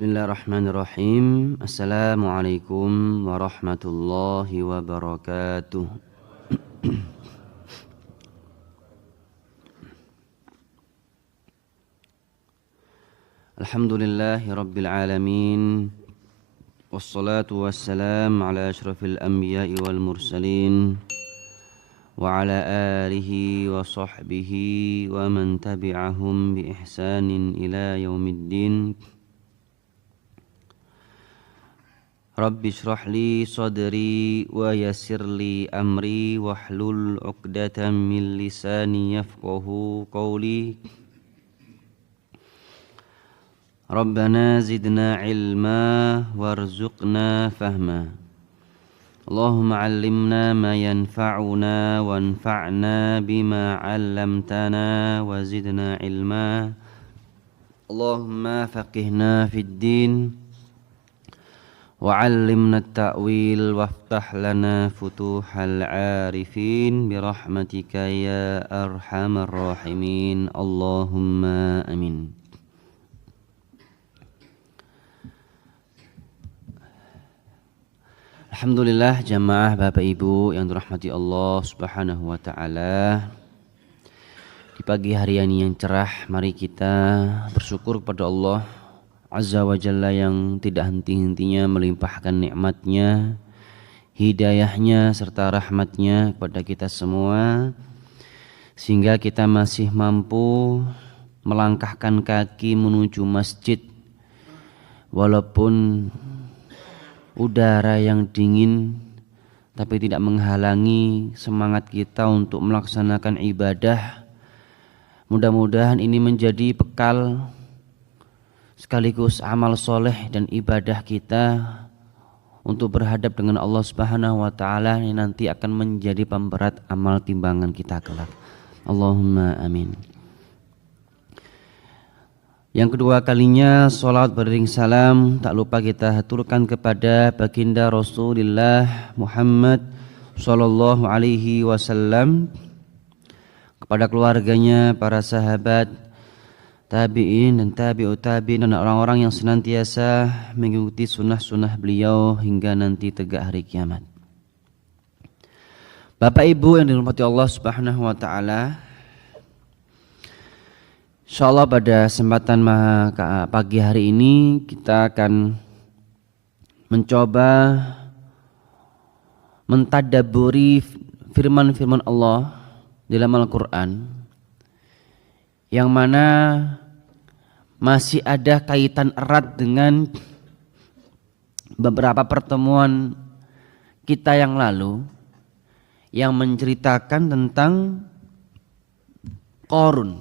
Bismillahirrahmanirrahim. Assalamualaikum warahmatullahi wabarakatuh. Alhamdulillahi rabbil alamin. Wassalatu wassalam ala ashrafil anbiya'i wal mursalin wa ala alihi wa sahbihi wa man tabi'ahum bi ihsanin ila yaumiddin. Rabbi shrah li sadri wa yassir li amri wahlul 'uqdatam min lisani yafqahu qawli. Rabbana zidna ilma warzuqna fahma. Allahumma 'allimna ma yanfa'una wanfa'na bima 'allamtana wa zidna ilma. Allahumma faqihna fid din wa'allimna at-ta'wil waftah lana futuhal 'arifin birahmatika ya arhamar rahimin. Allahumma amin. Alhamdulillah jamaah Bapak Ibu yang dirahmati Allah Subhanahu wa taala. Di pagi hari ini yang cerah, mari kita bersyukur kepada Allah Azza wa Jalla yang tidak henti-hentinya melimpahkan nikmatnya, hidayahnya serta rahmatnya kepada kita semua, sehingga kita masih mampu melangkahkan kaki menuju masjid walaupun udara yang dingin, tapi tidak menghalangi semangat kita untuk melaksanakan ibadah. Mudah-mudahan ini menjadi bekal sekaligus amal soleh dan ibadah kita untuk berhadap dengan Allah Subhanahu wa taala yang nanti akan menjadi pemberat amal timbangan kita kelak. Allahumma amin. Yang kedua kalinya salat beriring salam tak lupa kita haturkan kepada baginda Rasulullah Muhammad sallallahu alaihi wasallam, kepada keluarganya, para sahabat, tabi'in dan tabi'ut tabi'in dan orang-orang yang senantiasa mengikuti sunnah-sunnah beliau hingga nanti tegak hari kiamat. Bapak Ibu yang dirahmati Allah Subhanahu wa taala, insyaallah pada kesempatan pagi hari ini kita akan mencoba mentadabburi firman-firman Allah dalam Al-Qur'an yang mana masih ada kaitan erat dengan beberapa pertemuan kita yang lalu yang menceritakan tentang Qarun.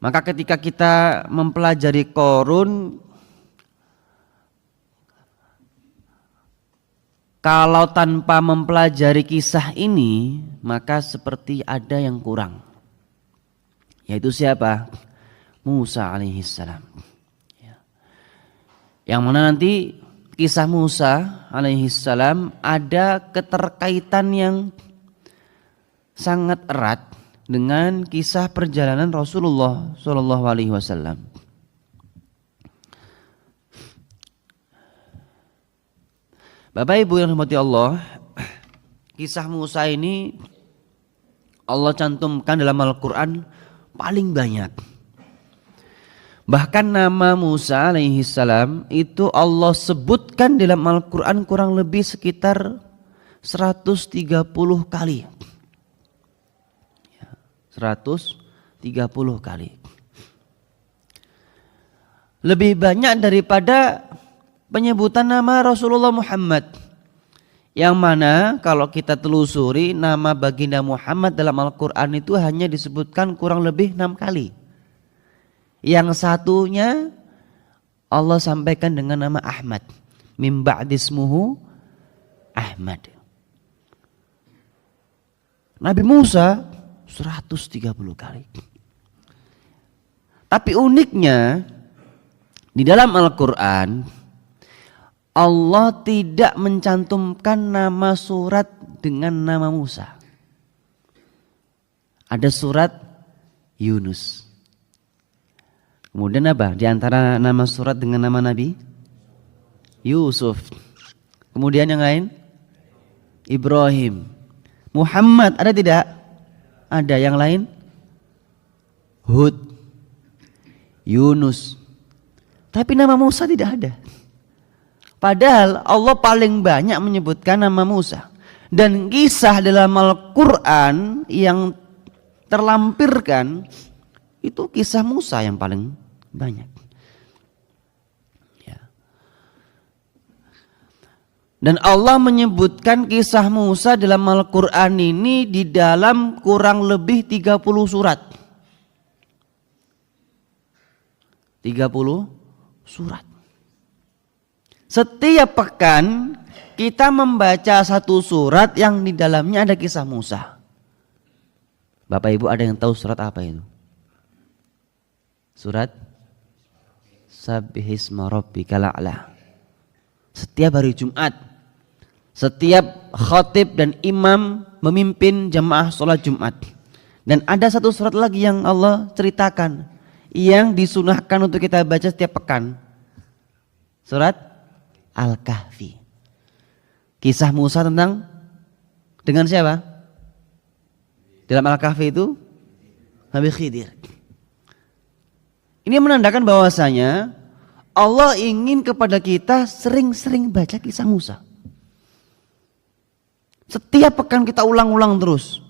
Maka ketika kita mempelajari Qarun, kalau tanpa mempelajari kisah ini, maka seperti ada yang kurang. Yaitu siapa? Musa alaihissalam. Yang mana nanti kisah Musa alaihissalam ada keterkaitan yang sangat erat dengan kisah perjalanan Rasulullah sallallahu alaihi wasallam. Bapak Ibu yang dirahmati Allah, kisah Musa ini Allah cantumkan dalam Al-Qur'an paling banyak. Bahkan nama Musa alaihi salam itu Allah sebutkan dalam Al-Qur'an kurang lebih sekitar 130 kali. 130 kali. Lebih banyak daripada penyebutan nama Rasulullah Muhammad, yang mana kalau kita telusuri nama baginda Muhammad dalam Al-Quran itu hanya disebutkan kurang lebih 6 kali. Yang satunya Allah sampaikan dengan nama Ahmad, min ba'dismuhu Ahmad. Nabi Musa 130 kali. Tapi uniknya di dalam Al-Quran Allah tidak mencantumkan nama surat dengan nama Musa. Ada surat Yunus. Kemudian apa? Di antara nama surat dengan nama Nabi Yusuf. Kemudian yang lain Ibrahim. Muhammad ada tidak? Ada. Yang lain Hud, Yunus. Tapi nama Musa tidak ada. Padahal Allah paling banyak menyebutkan nama Musa. Dan kisah dalam Al-Quran yang terlampirkan itu kisah Musa yang paling banyak. Ya. Dan Allah menyebutkan kisah Musa dalam Al-Quran ini di dalam kurang lebih 30 surat. 30 surat. Setiap pekan kita membaca satu surat yang di dalamnya ada kisah Musa. Bapak Ibu ada yang tahu surat apa itu? Surat Sabbihisma Rabbikal A'la. Setiap hari Jumat, setiap khatib dan imam memimpin jamaah sholat Jumat. Dan ada satu surat lagi yang Allah ceritakan, yang disunahkan untuk kita baca setiap pekan. Surat Al-Kahfi. Kisah Musa dengan siapa? Dalam Al-Kahfi itu Nabi Khidir. Ini menandakan bahwasanya Allah ingin kepada kita sering-sering baca kisah Musa. Setiap pekan kita ulang-ulang terus.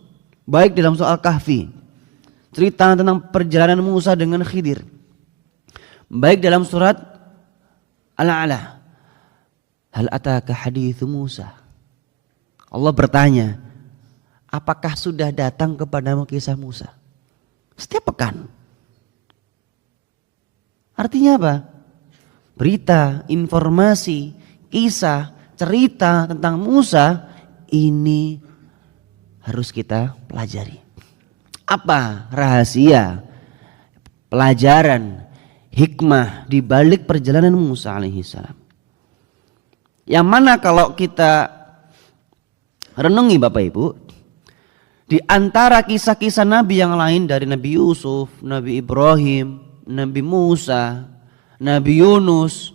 Baik dalam soal Kahfi, cerita tentang perjalanan Musa dengan Khidir. Baik dalam surat Al-A'la, hal ataka hadithu Musa. Allah bertanya, apakah sudah datang kepadamu kisah Musa? Setiap pekan. Artinya apa? Berita, informasi, kisah, cerita tentang Musa ini harus kita pelajari. Apa rahasia, pelajaran, hikmah di balik perjalanan Musa alaihissalam? Yang mana kalau kita renungi Bapak Ibu, di antara kisah-kisah Nabi yang lain dari Nabi Yusuf, Nabi Ibrahim, Nabi Musa, Nabi Yunus,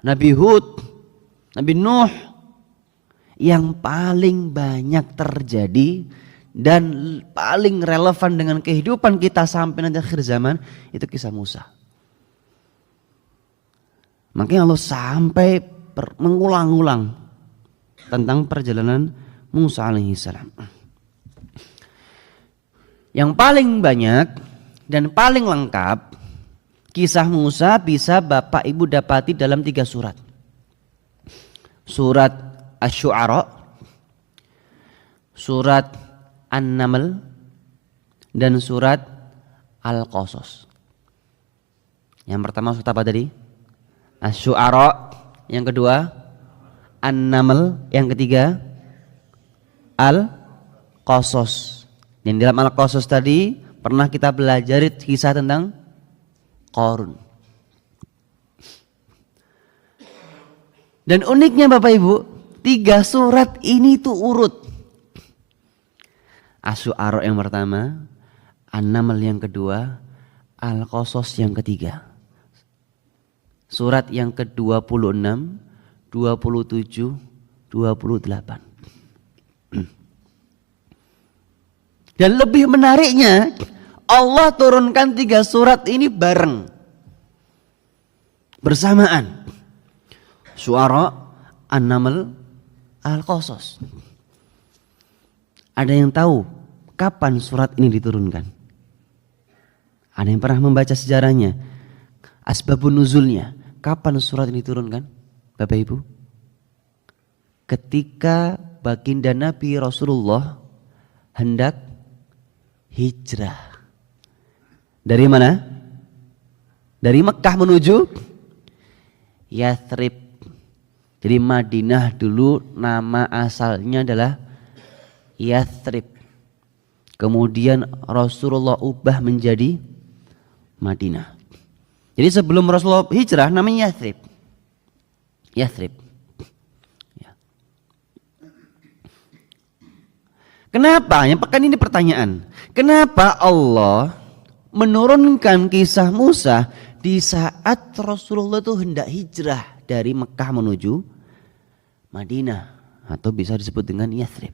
Nabi Hud, Nabi Nuh, yang paling banyak terjadi dan paling relevan dengan kehidupan kita sampai nanti akhir zaman itu kisah Musa. Makanya Allah sampai mengulang-ulang tentang perjalanan Musa alaihissalam. Yang paling banyak dan paling lengkap kisah Musa bisa Bapak Ibu dapati dalam 3 surat. Surat Asy-Syu'ara, surat An-Naml, dan surat Al-Qasas. Yang pertama surat apa tadi? Asy-Syu'ara, yang kedua An-Naml, yang ketiga Al-Qasas. Dan dalam Al-Qasas tadi pernah kita belajar kisah tentang Qarun. Dan uniknya Bapak Ibu, 3 surat ini tuh urut. Asy-Syu'ara yang pertama, An-Naml yang kedua, Al-Qasas yang ketiga. Surat yang ke-26, 27, 28. Dan lebih menariknya, Allah turunkan 3 surat ini bareng, bersamaan. Syu'ara, An-Naml, Al-Qasas. Ada yang tahu kapan surat ini diturunkan? Ada yang pernah membaca sejarahnya? Asbabun nuzulnya. Kapan surat ini diturunkan? Bapak Ibu? Ketika baginda Nabi Rasulullah hendak hijrah. Dari mana? Dari Mekah menuju Yathrib. Jadi Madinah dulu nama asalnya adalah Yathrib. Kemudian Rasulullah ubah menjadi Madinah. Jadi sebelum Rasulullah hijrah namanya Yathrib. Yathrib. Ya. Kenapa? Yang pekan ini pertanyaan. Kenapa Allah menurunkan kisah Musa di saat Rasulullah itu hendak hijrah dari Mekah menuju Madinah atau bisa disebut dengan Yathrib.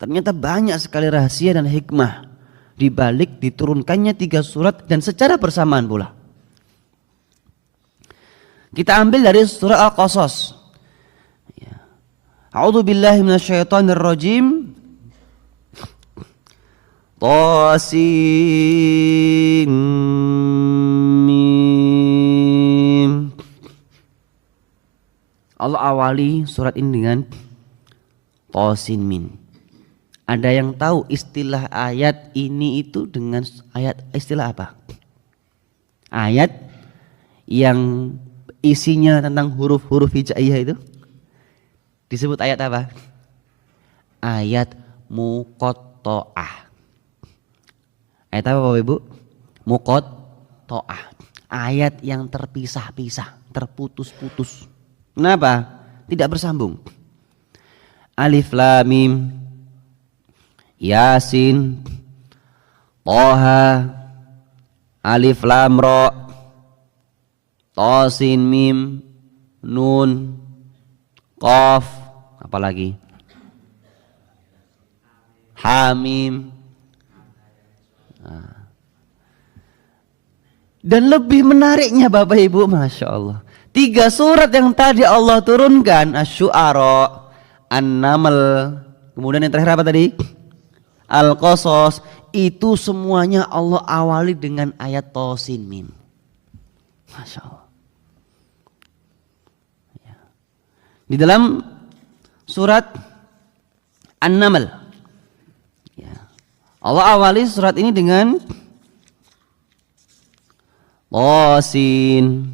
Ternyata banyak sekali rahasia dan hikmah di balik diturunkannya 3 surat dan secara bersamaan pula. Kita ambil dari surah Al-Qasas. A'udzu billahi minasyaitonir rajim. Tasin mim. Allah awali surat ini dengan Tasin mim. Ada yang tahu istilah ayat ini itu dengan istilah apa? Ayat yang isinya tentang huruf-huruf hijaiyah itu disebut ayat apa? Ayat muqatta'ah. Ayat apa Bapak Ibu? Muqatta'ah. Ayat yang terpisah-pisah, terputus-putus. Kenapa? Tidak bersambung. Alif Lam Mim, Yasin, Thaha, Alif Lam Ra, Tasin Mim, Nun, Qaf, apalagi? Hamim. Dan lebih menariknya Bapak Ibu, Masya Allah, 3 surat yang tadi Allah turunkan, Asy-Syu'ara, An-Naml, kemudian yang terakhir apa tadi? Al-Qasas, itu semuanya Allah awali dengan ayat Tasin Mim. Masya Allah. Di dalam surat An-Naml, Allah awali surat ini dengan Tasin.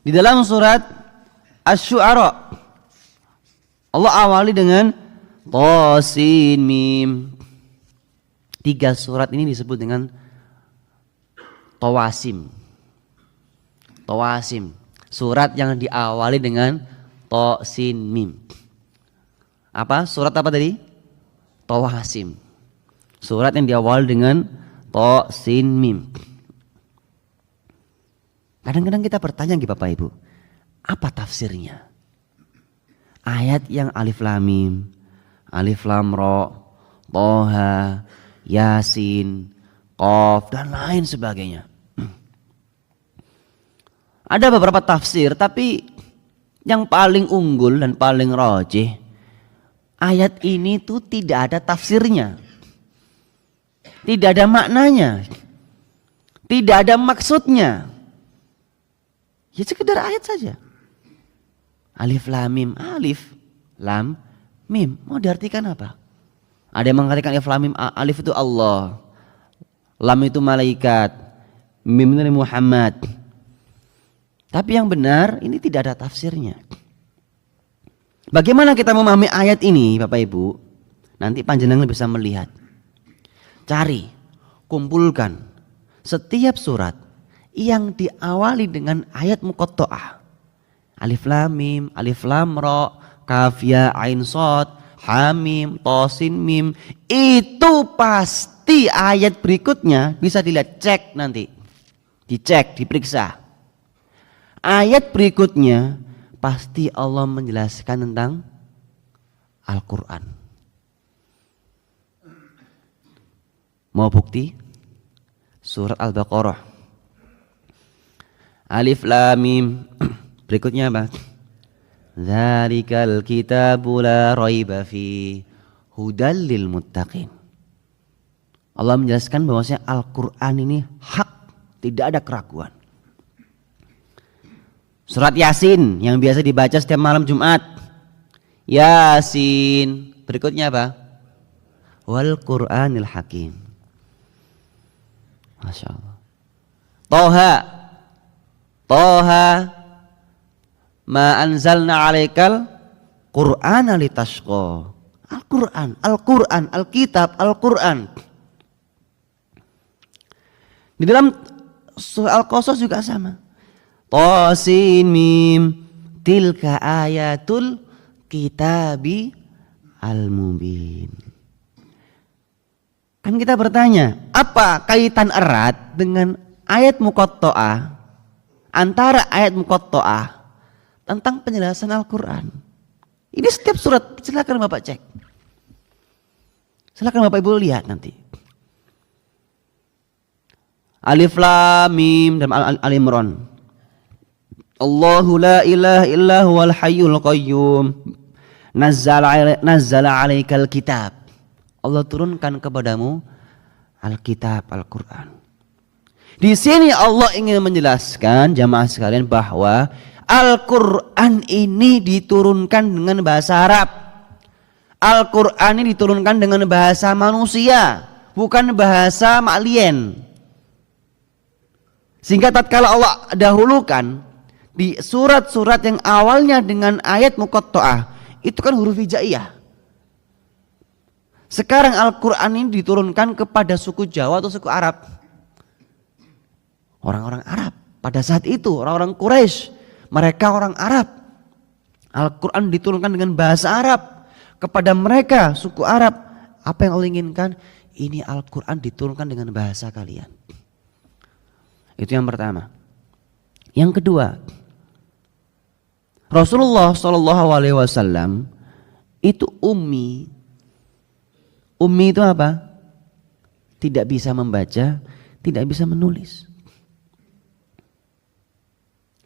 Di dalam surat Asy-Syu'ara Allah awali dengan Tasin Mim. 3 surat ini disebut dengan Tawasim. Tawasim, surat yang diawali dengan Tasin Mim. Apa? Surat apa tadi? Tawasim. Surat yang diawali dengan Tasin Mim. Kadang-kadang kita bertanya Bapak Ibu, apa tafsirnya? Ayat yang Alif Lam Mim, Alif Lam Ra, Thaha, Yasin, Qaf dan lain sebagainya. Ada beberapa tafsir, tapi yang paling unggul dan paling rajih, ayat ini tuh tidak ada tafsirnya. Tidak ada maknanya. Tidak ada maksudnya. Ya sekedar ayat saja. Alif Lam Mim, Alif Lam Mim. Mau diartikan apa? Ada yang mengartikan Alif Lam Mim, Alif itu Allah, Lam itu malaikat, Mim itu Muhammad. Tapi yang benar ini tidak ada tafsirnya. Bagaimana kita memahami ayat ini Bapak Ibu? Nanti panjenengan bisa melihat. Cari, kumpulkan setiap surat yang diawali dengan ayat muqatta'ah. Alif Lam Mim, Alif Lam Ra, Kaf Ya Ain Shad, Hamim, Tasin Mim. Itu pasti ayat berikutnya bisa dilihat, cek nanti. Dicek, diperiksa. Ayat berikutnya pasti Allah menjelaskan tentang Al-Quran. Mau bukti? Surat Al-Baqarah. Alif Lam Mim. Berikutnya apa? Dzalikal kitabu la raiba fi hudal lil muttaqin. Allah menjelaskan bahwasanya Al-Quran ini hak, tidak ada keraguan. Surat Yasin yang biasa dibaca setiap malam Jumat. Yasin. Berikutnya apa? Wal Qur'anil Hakim. Masya Allah. Thaha. Thaha. Ma anzalna alaikal Qur'ana litashqa. Al-Quran, Al-Quran, Alkitab, Al-Quran. Di dalam surah Al-Qasas juga sama. Tasin Mim, tilka ayatul kitabi al-mubin. Kan kita bertanya, apa kaitan erat dengan ayat muqatta'ah, antara ayat muqatta'ah tentang penjelasan Al-Quran? Ini setiap surat, silakan Bapak cek. Silakan Bapak Ibu lihat nanti. Alif Lam Mim dan Al-Imran. Allahu la ilaha illa huwal hayyul qayyum. Nazzala 'alaikal kitab. Allah turunkan kepadamu Alkitab, Al-Quran. Di sini Allah ingin menjelaskan jamaah sekalian bahwa Al-Quran ini diturunkan dengan bahasa Arab. Al-Quran ini diturunkan dengan bahasa manusia, bukan bahasa alien. Sehingga tatkala Allah dahulukan di surat-surat yang awalnya dengan ayat muqatta'ah, itu kan huruf hijaiyah. Sekarang Al-Quran ini diturunkan kepada suku Jawa atau suku Arab. Orang-orang Arab pada saat itu, orang-orang Quraisy, mereka orang Arab. Al-Quran diturunkan dengan bahasa Arab kepada mereka suku Arab. Apa yang Allah inginkan? Ini Al-Quran diturunkan dengan bahasa kalian. Itu yang pertama. Yang kedua, Rasulullah SAW itu ummi. Ummi itu apa? Tidak bisa membaca, tidak bisa menulis.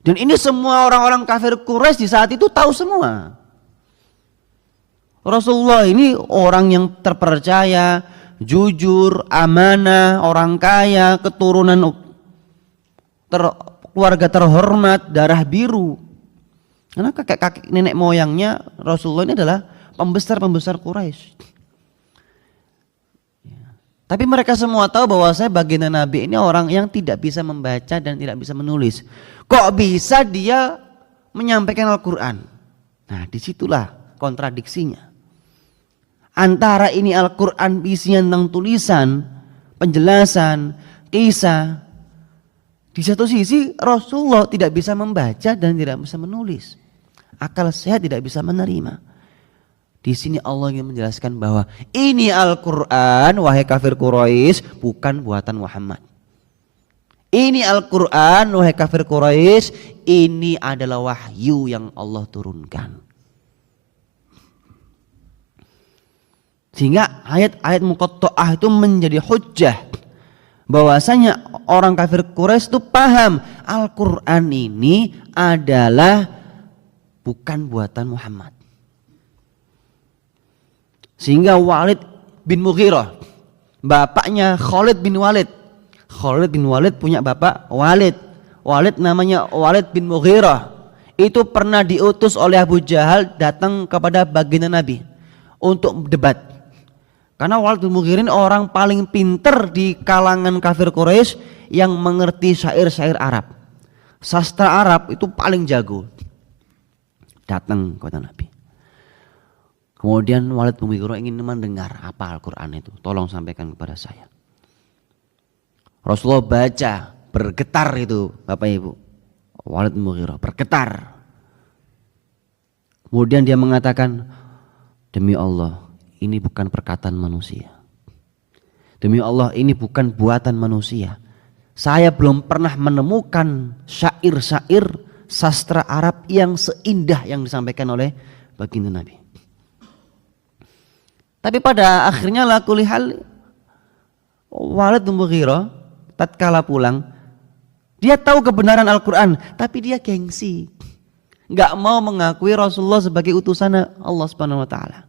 Dan ini semua orang-orang kafir Quraisy di saat itu tahu semua. Rasulullah ini orang yang terpercaya, jujur, amanah, orang kaya, keturunan keluarga terhormat, darah biru. Karena kakek nenek moyangnya Rasulullah ini adalah pembesar-pembesar Quraisy. Tapi mereka semua tahu bahwa saya baginda Nabi ini orang yang tidak bisa membaca dan tidak bisa menulis. Kok bisa dia menyampaikan Al-Quran? Nah, disitulah kontradiksinya. Antara ini Al-Quran isinya tentang tulisan, penjelasan, kisah. Di satu sisi Rasulullah tidak bisa membaca dan tidak bisa menulis. Akal sehat tidak bisa menerima. Di sini Allah ingin menjelaskan bahwa ini Al-Quran, wahai kafir Quraisy, bukan buatan Muhammad. Ini Al-Quran, wahai kafir Quraisy, ini adalah wahyu yang Allah turunkan. Sehingga ayat-ayat muqatta'ah itu menjadi hujjah bahwasanya orang kafir Quraisy itu paham Al-Quran ini adalah bukan buatan Muhammad. Sehingga Walid bin Mughirah, bapaknya Khalid bin Walid. Khalid bin Walid punya bapak Walid. Walid namanya Walid bin Mughirah. Itu pernah diutus oleh Abu Jahal datang kepada baginda Nabi untuk debat. Karena Walid bin Mughirah ini orang paling pinter di kalangan kafir Quraisy yang mengerti syair-syair Arab. Sastra Arab itu paling jago. Datang kepada Nabi. Kemudian Walid bin Mughirah ingin mendengar apa Al-Quran itu. Tolong sampaikan kepada saya. Rasulullah baca, bergetar itu Bapak Ibu. Walid bin Mughirah bergetar. Kemudian dia mengatakan, demi Allah ini bukan perkataan manusia. Demi Allah ini bukan buatan manusia. Saya belum pernah menemukan syair-syair sastra Arab yang seindah yang disampaikan oleh baginda Nabi. Tapi pada akhirnya lakulihal Walid bin Mughirah tatkala pulang, dia tahu kebenaran Al-Quran, tapi dia gengsi, nggak mau mengakui Rasulullah sebagai utusan Allah Subhanahu Wa Taala.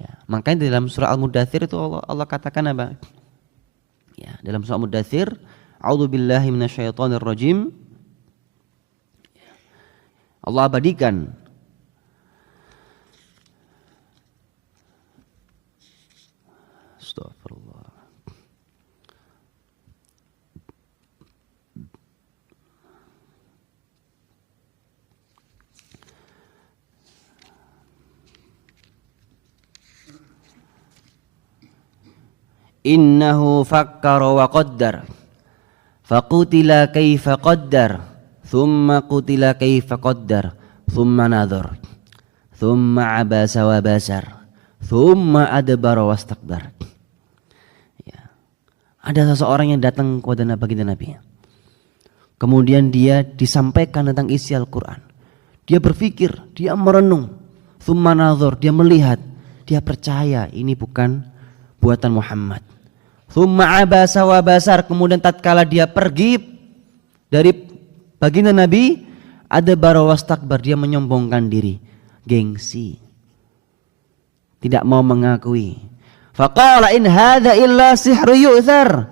Ya, makanya dalam surah Al-Mudathir itu Allah katakan apa? Ya, dalam surah Al-Mudathir, A'udzubillahi minasyaitonirrajim. Allah abadikan. Astagfirullah. Innahu fakkara wa qaddar faqutila kaifa qaddar thumma qutila kaifa qaddar thumma nadhar thumma abasa wa basar thumma adbara wastakbar. Ada seseorang yang datang kepada baginda Nabi. Kemudian dia disampaikan tentang isi Al-Quran. Dia berpikir, dia merenung. Tsumma nazar, dia melihat, dia percaya ini bukan buatan Muhammad. Tsumma abasa wa basar, kemudian tatkala dia pergi dari baginda Nabi, ada barawastakbar, dia menyombongkan diri, gengsi. Tidak mau mengakui. Faqala in hadza illa sihru yu'thar.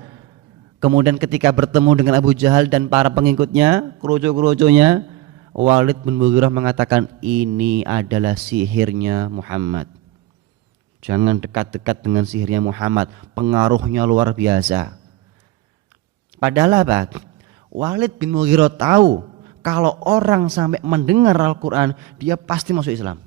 Kemudian ketika bertemu dengan Abu Jahal dan para pengikutnya, keroco-keroconya, Walid bin Mughirah mengatakan ini adalah sihirnya Muhammad. Jangan dekat-dekat dengan sihirnya Muhammad, pengaruhnya luar biasa. Padahal apa? Walid bin Mughirah tahu kalau orang sampai mendengar Al-Quran, dia pasti masuk Islam.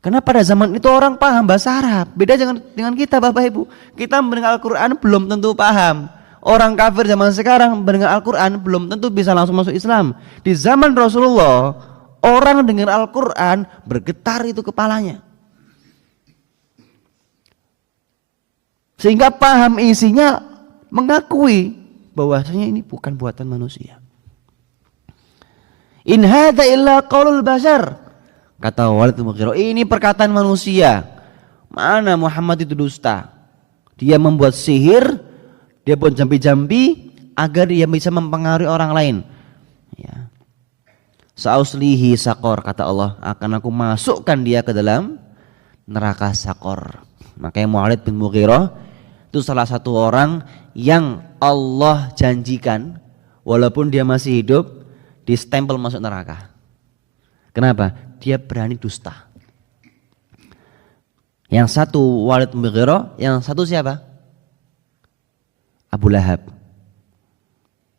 Karena pada zaman itu orang paham bahasa Arab. Beda dengan kita Bapak Ibu. Kita mendengar Al-Quran belum tentu paham. Orang kafir zaman sekarang mendengar Al-Quran belum tentu bisa langsung masuk Islam. Di zaman Rasulullah, orang dengar Al-Quran bergetar itu kepalanya. Sehingga paham isinya, mengakui bahwasanya ini bukan buatan manusia. In hadza illa qaulul bashar. Kata Walid bin Mughirah, ini perkataan manusia. Mana Muhammad itu dusta. Dia membuat sihir, dia buat jampi-jampi agar dia bisa mempengaruhi orang lain. Ya. Sa'uslihi saqor, kata Allah, akan aku masukkan dia ke dalam neraka saqor. Makanya Walid bin Mughirah itu salah satu orang yang Allah janjikan walaupun dia masih hidup di stempel masuk neraka. Kenapa? Dia berani dusta. Yang satu Walid bin Mughirah, yang satu siapa? Abu Lahab.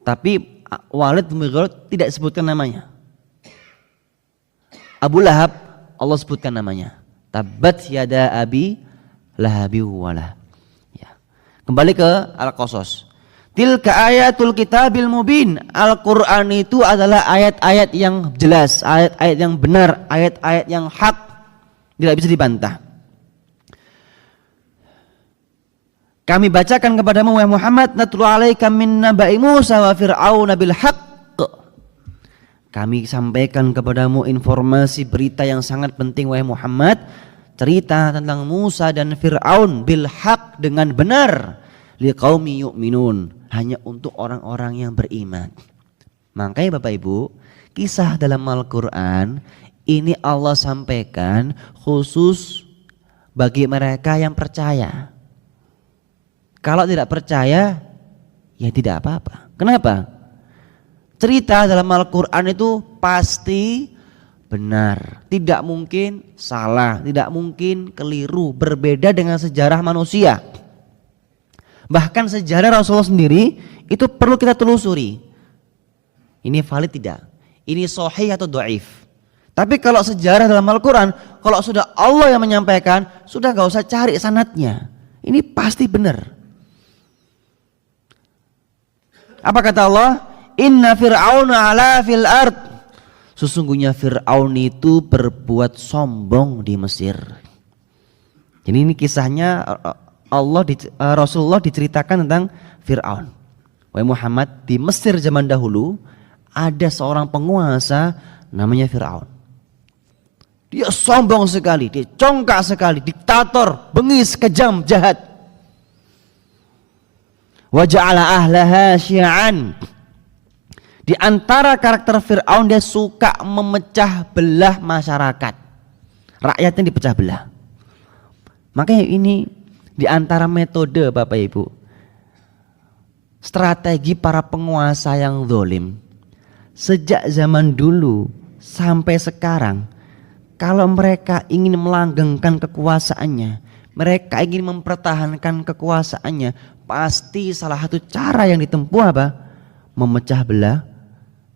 Tapi Walid bin Mughirah tidak sebutkan namanya. Abu Lahab Allah sebutkan namanya. Tabbat yada abi lahabi wala. Ya. Kembali ke Al-Qasas. Tilka ayatul kitabil mubin. Al-Quran itu adalah ayat-ayat yang jelas, ayat-ayat yang benar, ayat-ayat yang hak, tidak bisa dibantah. Kami bacakan kepadamu wahai Muhammad, natlu alaika min naba'i Musa wa fir'auna bil haqq. Kami sampaikan kepadamu informasi berita yang sangat penting wahai Muhammad, cerita tentang Musa dan Fir'aun bil haqq, dengan benar, liqaumi yu'minun, hanya untuk orang-orang yang beriman. Makanya Bapak Ibu, kisah dalam Al-Quran ini Allah sampaikan khusus bagi mereka yang percaya. Kalau tidak percaya, ya tidak apa-apa. Kenapa? Cerita dalam Al-Quran itu pasti benar, tidak mungkin salah, tidak mungkin keliru, berbeda dengan sejarah manusia. Bahkan sejarah Rasulullah sendiri itu perlu kita telusuri. Ini valid tidak? Ini sahih atau dhaif? Tapi kalau sejarah dalam Al-Quran, kalau sudah Allah yang menyampaikan, sudah gak usah cari sanadnya. Ini pasti benar. Apa kata Allah? Inna fir'auna ala fil ard. Sesungguhnya Fir'aun itu berbuat sombong di Mesir. Jadi ini kisahnya Rasulullah diceritakan tentang Fir'aun. Wahai Muhammad, di Mesir zaman dahulu ada seorang penguasa namanya Fir'aun. Dia sombong sekali, dia congkak sekali, diktator, bengis, kejam, jahat. Wa ja'ala ahlaha syi'an. Di antara karakter Fir'aun, dia suka memecah belah masyarakat. Rakyatnya dipecah belah. Makanya ini di antara metode Bapak Ibu, strategi para penguasa yang zalim sejak zaman dulu sampai sekarang. Kalau mereka ingin melanggengkan kekuasaannya, mereka ingin mempertahankan kekuasaannya, pasti salah satu cara yang ditempuh apa? Memecah belah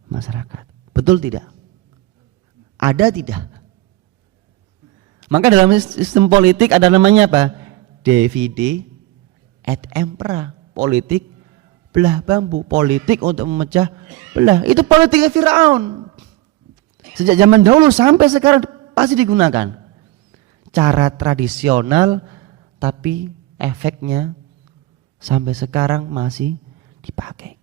masyarakat. Betul tidak? Ada tidak? Maka dalam sistem politik ada namanya apa? Divide et impera, politik belah bambu, politik untuk memecah belah. Itu politiknya Fir'aun. Sejak zaman dahulu sampai sekarang pasti digunakan. Cara tradisional tapi efeknya Sampai sekarang masih dipakai.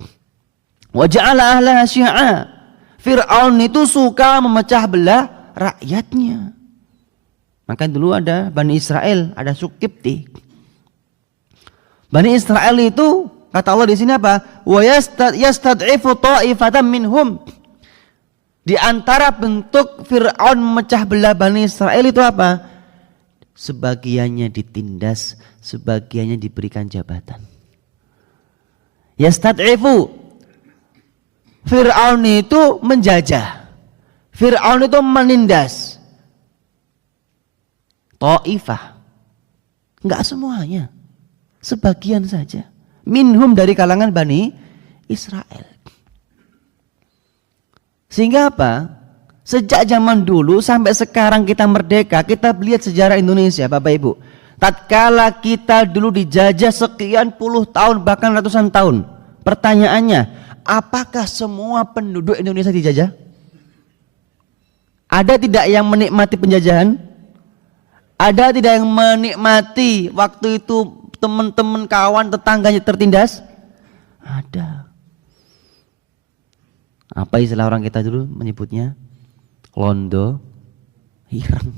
Wa ja'ala ahlaha syi'a. Fir'aun itu suka memecah belah rakyatnya. Maka dulu ada Bani Israel, ada suku Kipti. Bani Israel itu kata Allah di sini apa? Wa yastad'ifu ta'ifatan minhum. Di antara bentuk Fir'aun memecah belah Bani Israel itu apa? Sebagiannya ditindas, sebagiannya diberikan jabatan. Yastad'ifu. Fir'aun itu menjajah. Fir'aun itu menindas. Ta'ifah. Enggak semuanya. Sebagian saja. Minhum dari kalangan Bani Israel. Sehingga apa? Sejak zaman dulu sampai sekarang kita merdeka, kita lihat sejarah Indonesia Bapak Ibu. Tatkala kita dulu dijajah sekian puluh tahun bahkan ratusan tahun. Pertanyaannya, apakah semua penduduk Indonesia dijajah? Ada tidak yang menikmati penjajahan? Ada tidak yang menikmati waktu itu teman-teman kawan tetangganya tertindas? Ada. Apa istilah orang kita dulu menyebutnya? Londo ireng.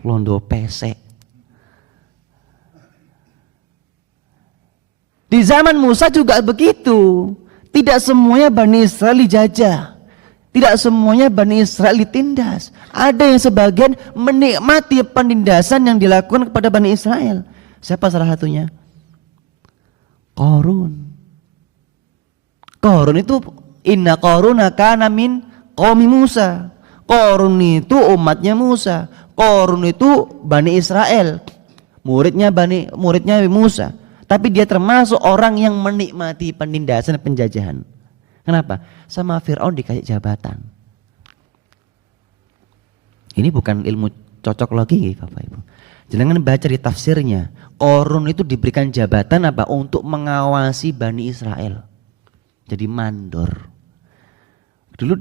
Londo pesek. Di zaman Musa juga begitu. Tidak semuanya Bani Israel dijajah. Tidak semuanya Bani Israel ditindas. Ada yang sebagian menikmati penindasan yang dilakukan kepada Bani Israel. Siapa salah satunya? Qarun. Qarun itu inna Qaruna kana min qaumi Musa. Qarun itu umatnya Musa. Qarun itu Bani Israel. Muridnya Musa. Tapi dia termasuk orang yang menikmati penindasan dan penjajahan. Kenapa? Sama Fir'aun dikasih jabatan. Ini bukan ilmu cocok logi Bapak Ibu. Jangan baca di tafsirnya. Qarun itu diberikan jabatan apa? Untuk mengawasi Bani Israel. Jadi mandor. Dulu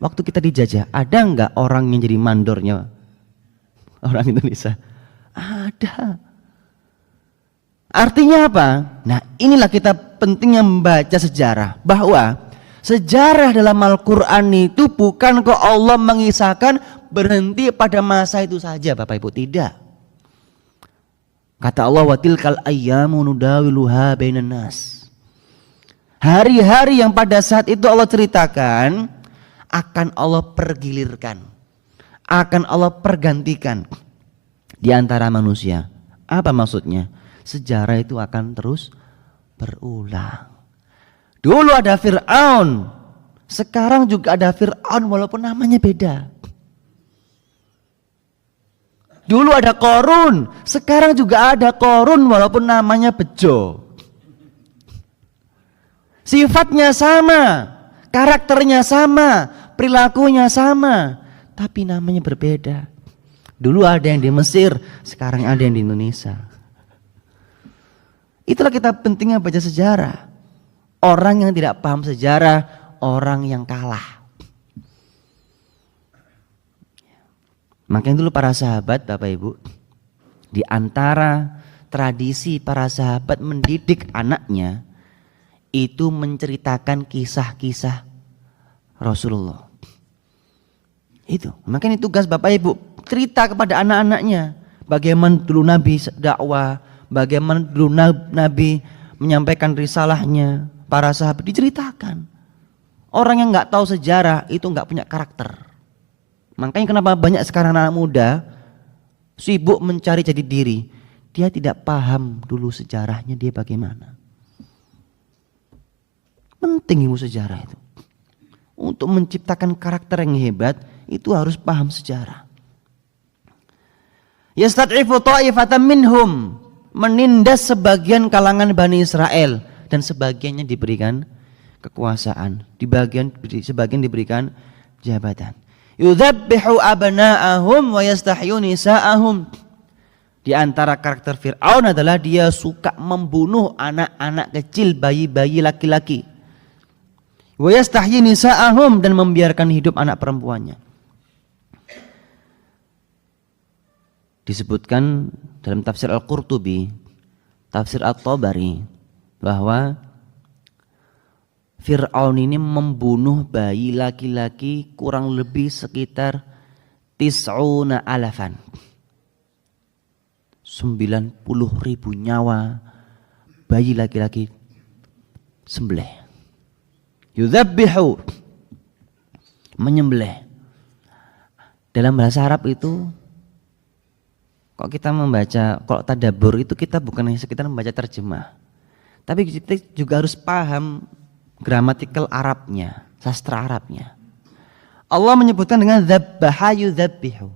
waktu kita dijajah, ada enggak orang yang jadi mandornya orang Indonesia? Ada. Artinya apa? Nah, inilah kita pentingnya membaca sejarah. Bahwa sejarah dalam Al-Quran itu bukan kok Allah mengisahkan berhenti pada masa itu saja Bapak Ibu. Tidak. Kata Allah, wa tilkal ayyamu nudawiluha bainan nas. Hari-hari yang pada saat itu Allah ceritakan akan Allah pergilirkan, akan Allah pergantikan di antara manusia. Apa maksudnya? Sejarah itu akan terus berulang. Dulu ada Fir'aun, sekarang juga ada Fir'aun walaupun namanya beda. Dulu ada Qarun, sekarang juga ada Qarun walaupun namanya bejo. Sifatnya sama, karakternya sama, perilakunya sama, tapi namanya berbeda. Dulu ada yang di Mesir, sekarang ada yang di Indonesia. Itulah kita pentingnya baca sejarah. Orang yang tidak paham sejarah, orang yang kalah. Makanya dulu para sahabat Bapak Ibu, di antara tradisi para sahabat mendidik anaknya, itu menceritakan kisah-kisah Rasulullah. Itu, makanya tugas Bapak Ibu, cerita kepada anak-anaknya. Bagaimana dulu Nabi dakwah, bagaimana dulu Nabi menyampaikan risalahnya, para sahabat diceritakan. Orang yang nggak tahu sejarah itu nggak punya karakter. Makanya kenapa banyak sekarang anak muda sibuk mencari jati diri. Dia tidak paham dulu sejarahnya dia bagaimana. Penting ilmu sejarah itu. Untuk menciptakan karakter yang hebat itu harus paham sejarah. Yastad'ifu ta'ifatan minhum, menindas sebagian kalangan Bani Israel dan sebagiannya diberikan kekuasaan, sebagian diberikan jabatan. Yudzabbihu abna'ahum wa yastahyu nisa'ahum. Di antara karakter Fir'aun adalah dia suka membunuh anak-anak kecil, bayi-bayi laki-laki. Wa yastahyi nisa'ahum, dan membiarkan hidup anak perempuannya. Disebutkan dalam tafsir Al-Qurtubi tafsir At-Tabari bahwa Fir'aun ini membunuh bayi laki-laki kurang lebih sekitar 90 alafan. 90.000 nyawa bayi laki-laki sembelih. Yudzabbihu, menyembelih. Dalam bahasa Arab itu, kok kita membaca, kalau tadabbur itu kita bukan hanya sekitar membaca terjemah, tapi kita juga harus paham gramatikal Arabnya, sastra Arabnya. Allah menyebutkan dengan dzabbaha yudzabbihu.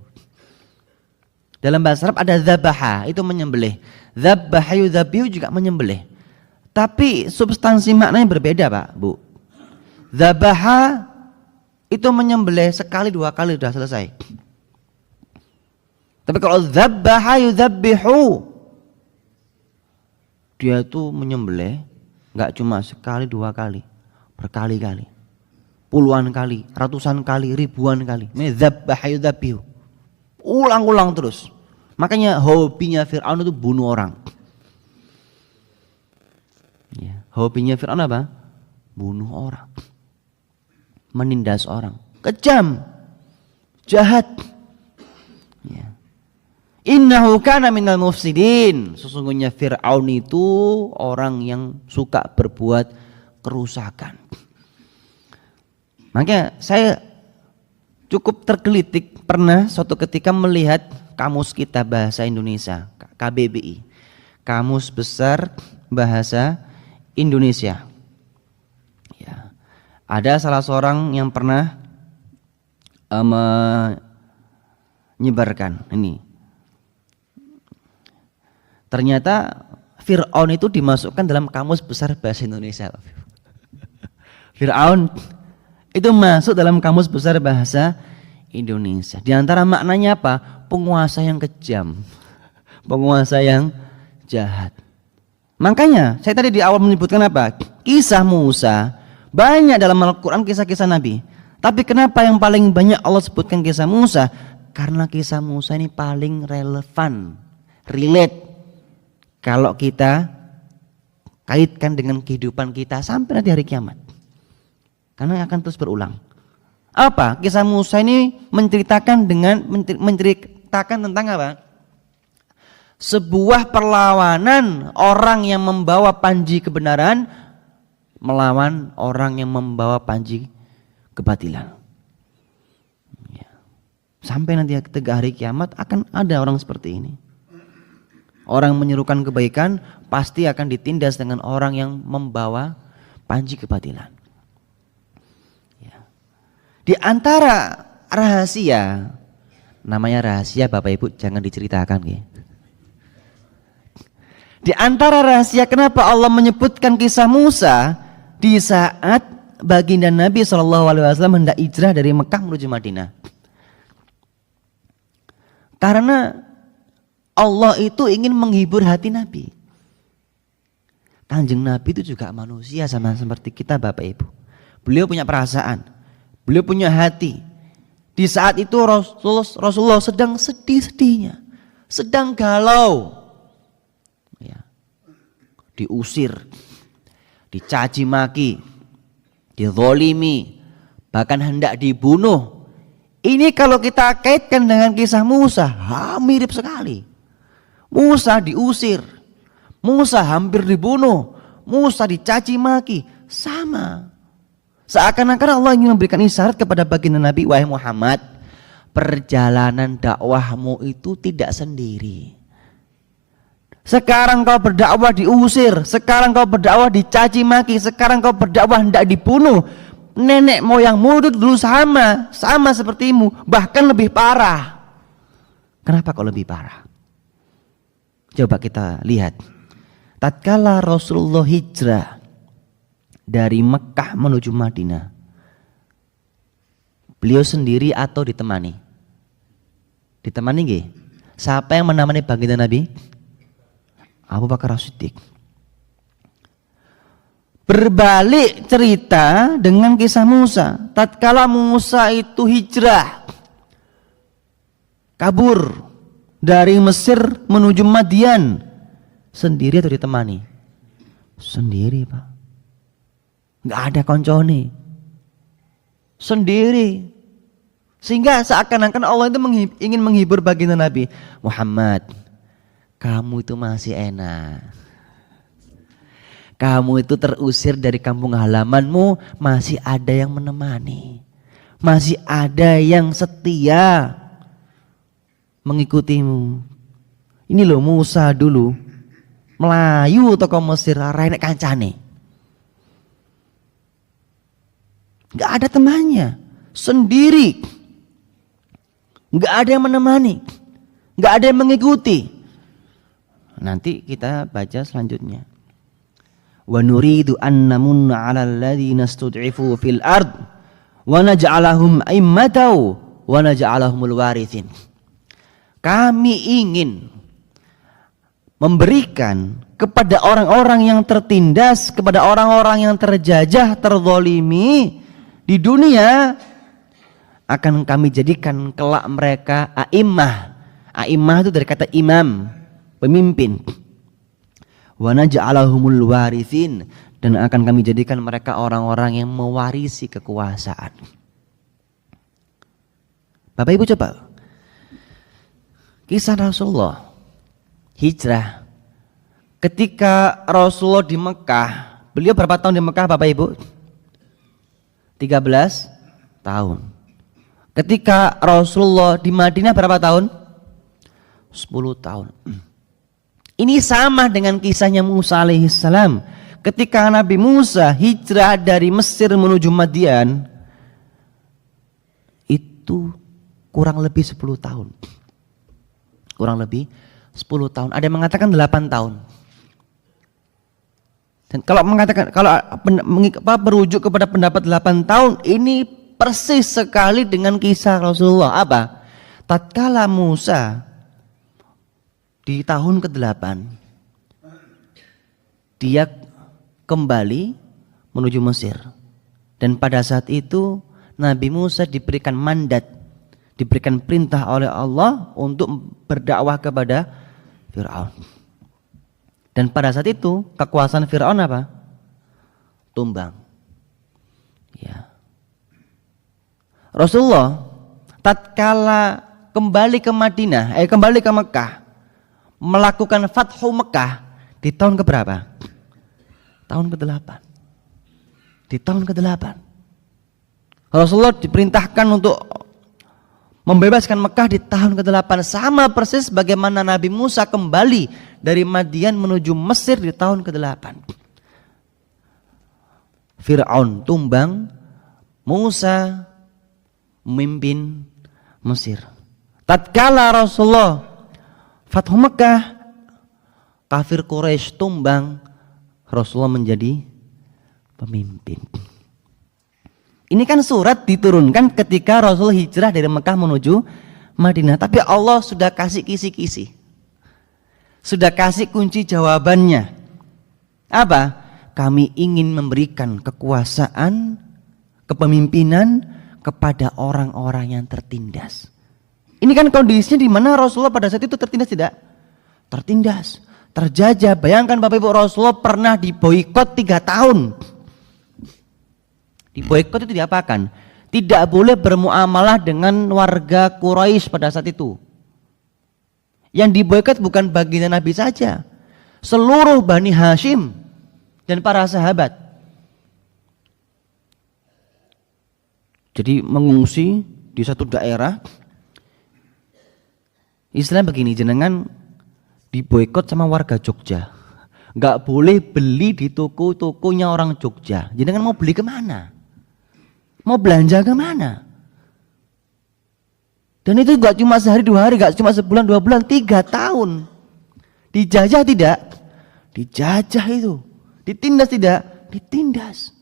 Dalam bahasa Arab ada dzabaha, itu menyembelih. Dzabbaha yudzabbihu juga menyembelih. Tapi substansi maknanya berbeda, Pak, Bu. Dzabaha itu menyembelih sekali dua kali sudah selesai. Tapi kalau dzabbaha yudzabbihu, dia itu menyembelih enggak cuma sekali dua kali, berkali-kali, puluhan kali, ratusan kali, ribuan kali. Ini dzabbaha yudzabbihu, ulang-ulang terus. Makanya hobinya Fir'aun itu bunuh orang. Ya, hobinya Fir'aun apa? Bunuh orang, menindas orang, kejam, jahat. Ya. Innahu kana minal mufsidin. Sesungguhnya Fir'aun itu orang yang suka berbuat kerusakan. Makanya saya cukup tergelitik pernah suatu ketika melihat kamus kita bahasa Indonesia, KBBI, Kamus Besar Bahasa Indonesia. Ya. Ada salah seorang yang pernah menyebarkan ini. Ternyata Fir'aun itu dimasukkan dalam Kamus Besar Bahasa Indonesia. Fir'aun itu masuk dalam Kamus Besar Bahasa Indonesia. Di antara maknanya apa? Penguasa yang kejam, penguasa yang jahat. Makanya saya tadi di awal menyebutkan apa? Kisah Musa. Banyak dalam Al-Quran kisah-kisah Nabi. Tapi kenapa yang paling banyak Allah sebutkan kisah Musa? Karena kisah Musa ini paling relevan, relate. Kalau kita kaitkan dengan kehidupan kita sampai nanti hari kiamat. Karena akan terus berulang. Apa? Kisah Musa ini menceritakan tentang apa? Sebuah perlawanan orang yang membawa panji kebenaran melawan orang yang membawa panji kebatilan. Ya. Sampai nanti ketika hari kiamat akan ada orang seperti ini. Orang menyerukan kebaikan pasti akan ditindas dengan orang yang membawa panji kebatilan. Ya. Di antara rahasia, namanya rahasia Bapak Ibu jangan diceritakan ya. Di antara rahasia kenapa Allah menyebutkan kisah Musa di saat baginda Nabi SAW hendak hijrah dari Mekah menuju Madinah. Karena Allah itu ingin menghibur hati Nabi. Kanjeng Nabi itu juga manusia sama seperti kita Bapak Ibu. Beliau punya perasaan, beliau punya hati. Di saat itu Rasulullah sedang sedih-sedihnya, sedang galau. Diusir, dicaci maki, dizolimi, bahkan hendak dibunuh. Ini kalau kita kaitkan dengan kisah Musa, mirip sekali. Musa diusir, Musa hampir dibunuh, Musa dicaci maki, sama. Seakan-akan Allah ingin memberikan isyarat kepada baginda Nabi, wahai Muhammad, perjalanan dakwahmu itu tidak sendiri. Sekarang kau berdakwah diusir, sekarang kau berdakwah dicaci maki, sekarang kau berdakwah hendak dibunuh. Nenek moyangmu itu dulu sama sepertimu, bahkan lebih parah. Kenapa kok lebih parah? Coba kita lihat. Tatkala Rasulullah hijrah dari Mekah menuju Madinah, beliau sendiri atau ditemani? Ditemani nggih? Siapa yang menemani baginda Nabi? Abu Bakar As-Siddiq. Berbalik cerita dengan kisah Musa. Tatkala Musa itu hijrah, kabur dari Mesir menuju Madian, Sendiri atau ditemani? Sendiri, Pak. Nggak ada koncone. Sendiri. Sehingga seakan-akan Allah itu ingin menghibur baginda Nabi. Muhammad, kamu itu masih enak. Kamu itu terusir dari kampung halamanmu, masih ada yang menemani. Masih ada yang setia mengikutimu. Ini loh Musa dulu Melayu toko Mesir renek kancane. Gak ada temannya, sendiri. Gak ada yang menemani, gak ada yang mengikuti. Nanti kita baca selanjutnya. Wa nuridu an namunna 'alal ladzina stud'ifu fil ard wa naj'alahum a'immatan wa naj'alahumul warithin. Kami ingin memberikan kepada orang-orang yang tertindas, kepada orang-orang yang terjajah, terzalimi di dunia, akan kami jadikan kelak mereka a'immah. A'immah itu dari kata imam, pemimpin. Wa naj'alahumul warithin, dan akan kami jadikan mereka orang-orang yang mewarisi kekuasaan. Bapak Ibu coba kisah Rasulullah hijrah. Ketika Rasulullah di Mekah, beliau berapa tahun di Mekah Bapak Ibu? 13 tahun. Ketika Rasulullah di Madinah berapa tahun? 10 tahun. Ini sama dengan kisahnya Musa alaihissalam. Ketika Nabi Musa hijrah dari Mesir menuju Madian, itu kurang lebih 10 tahun. Kurang lebih 10 tahun. Ada yang mengatakan 8 tahun. Dan kalau mengatakan, kalau merujuk kepada pendapat 8 tahun, ini persis sekali dengan kisah Rasulullah. Apa? Tatkala Musa di tahun ke-8 dia kembali menuju Mesir. Dan pada saat itu Nabi Musa diberikan mandat, diberikan perintah oleh Allah untuk berdakwah kepada Fir'aun. Dan pada saat itu kekuasaan Fir'aun apa? Tumbang. Ya. Rasulullah tatkala kembali ke Madinah, kembali ke Mekah, melakukan Fathu Mekah di tahun keberapa? Tahun ke-8. Di tahun ke-8. Rasulullah diperintahkan untuk membebaskan Mekah di tahun ke-8. Sama persis bagaimana Nabi Musa kembali dari Madian menuju Mesir di tahun ke-8. Fir'aun tumbang, Musa memimpin Mesir. Tatkala Rasulullah Fathu Mekah, kafir Quraisy tumbang, Rasulullah menjadi pemimpin. Ini kan surat diturunkan ketika Rasul hijrah dari Mekah menuju Madinah. Tapi Allah sudah kasih kisi-kisi. Sudah kasih kunci jawabannya. Apa? Kami ingin memberikan kekuasaan, kepemimpinan kepada orang-orang yang tertindas. Ini kan kondisinya di mana Rasulullah pada saat itu tertindas tidak? Tertindas, terjajah. Bayangkan Bapak Ibu, Rasulullah pernah diboikot 3 tahun. Diboikot itu diapakan? Tidak boleh bermuamalah dengan warga Quraisy pada saat itu. Yang diboikot bukan baginda Nabi saja, seluruh Bani Hashim dan para sahabat. Jadi mengungsi di satu daerah. Istilah begini, jenengan diboikot sama warga Jogja. Nggak boleh beli di toko-tokonya orang Jogja. Jenengan mau beli kemana? Mau belanja kemana? Dan itu nggak cuma sehari 2 hari, nggak cuma sebulan 2 bulan, 3 tahun. Dijajah tidak? Dijajah itu. Ditindas tidak? Ditindas.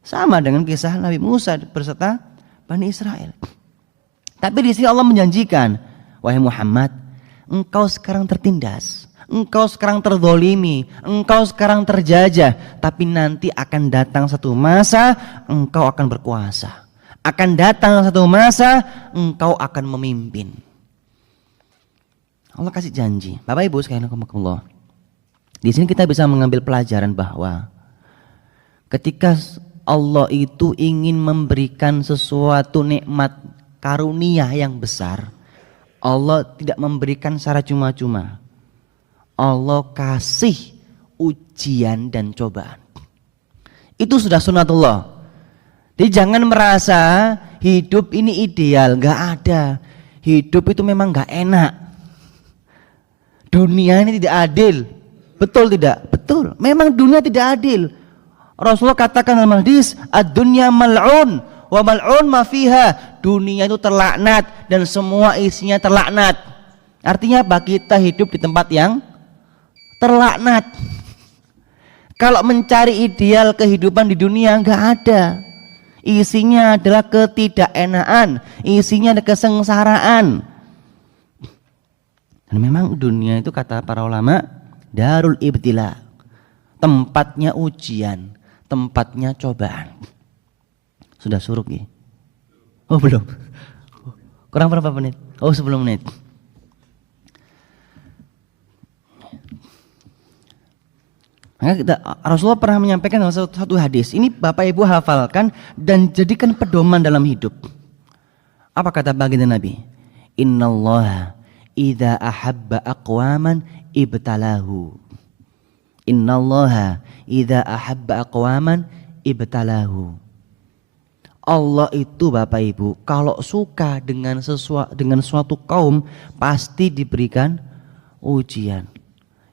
Sama dengan kisah Nabi Musa beserta Bani Israel. Tapi di sini Allah menjanjikan, wahai Muhammad, engkau sekarang tertindas, engkau sekarang terzolimi, engkau sekarang terjajah, tapi nanti akan datang satu masa engkau akan berkuasa. Akan datang satu masa engkau akan memimpin. Allah kasih janji. Bapak Ibu sekalian rahimakumullah. Di sini kita bisa mengambil pelajaran bahwa ketika Allah itu ingin memberikan sesuatu nikmat karunia yang besar, Allah tidak memberikan secara cuma-cuma. Allah kasih ujian dan cobaan. Itu sudah sunatullah. Jadi jangan merasa hidup ini ideal, nggak ada. Hidup itu memang nggak enak. Dunia ini tidak adil. Betul tidak? Betul. Memang dunia tidak adil. Rasulullah katakan dalam hadis, ad-dunya mal'un wa mal'un ma fiha. Dunia itu terlaknat dan semua isinya terlaknat. Artinya apa? Kita hidup di tempat yang terlaknat. Kalau mencari ideal kehidupan di dunia nggak ada. Isinya adalah ketidakenaan, isinya ada kesengsaraan. Dan memang dunia itu kata para ulama darul ibtila, tempatnya ujian, tempatnya cobaan. Sudah suruk ya? Oh belum. Kurang berapa menit? Oh 10 menit. Maka Rasulullah pernah menyampaikan dalam satu hadis. Ini Bapak Ibu hafalkan dan jadikan pedoman dalam hidup. Apa kata baginda Nabi? Innallaha idza ahabba aqwaman ibtalahu. Innallaha idza ahabba aqwaman ibtalahu. Allah itu Bapak Ibu kalau suka dengan suatu kaum pasti diberikan ujian.